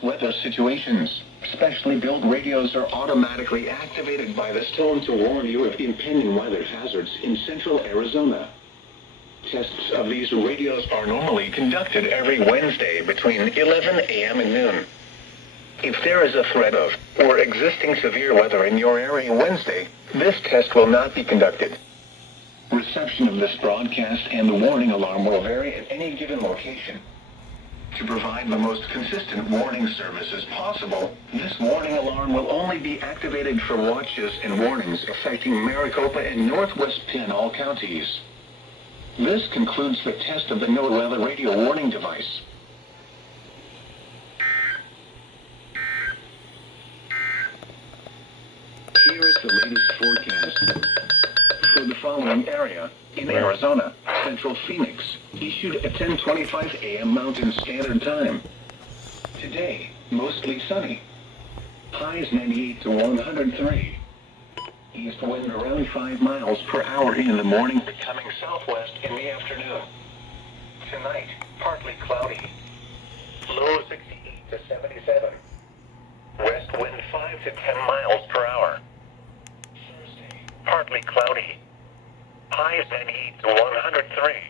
various weather situations. Specially built radios are automatically activated by this tone to warn you of impending weather hazards in central Arizona. Tests of these radios are normally conducted every Wednesday between 11 a.m. and noon. If there is a threat of or existing severe weather in your area Wednesday, this test will not be conducted. Reception of this broadcast and the warning alarm will vary at any given location. To provide the most consistent warning service as possible, this warning alarm will only be activated for watches and warnings affecting Maricopa and Northwest Pinal counties. This concludes the test of the NOAA radio warning device. Here is the latest forecast for the following area in Arizona. Central Phoenix, issued at 10:25 a.m. Mountain Standard Time. Today, mostly sunny. Highs 98 to 103. East wind around 5 miles per hour in the morning, becoming southwest in the afternoon. Tonight, partly cloudy. Low 68 to 77. West wind 5 to 10 miles per hour. Thursday, partly cloudy. Highs 98 to 103.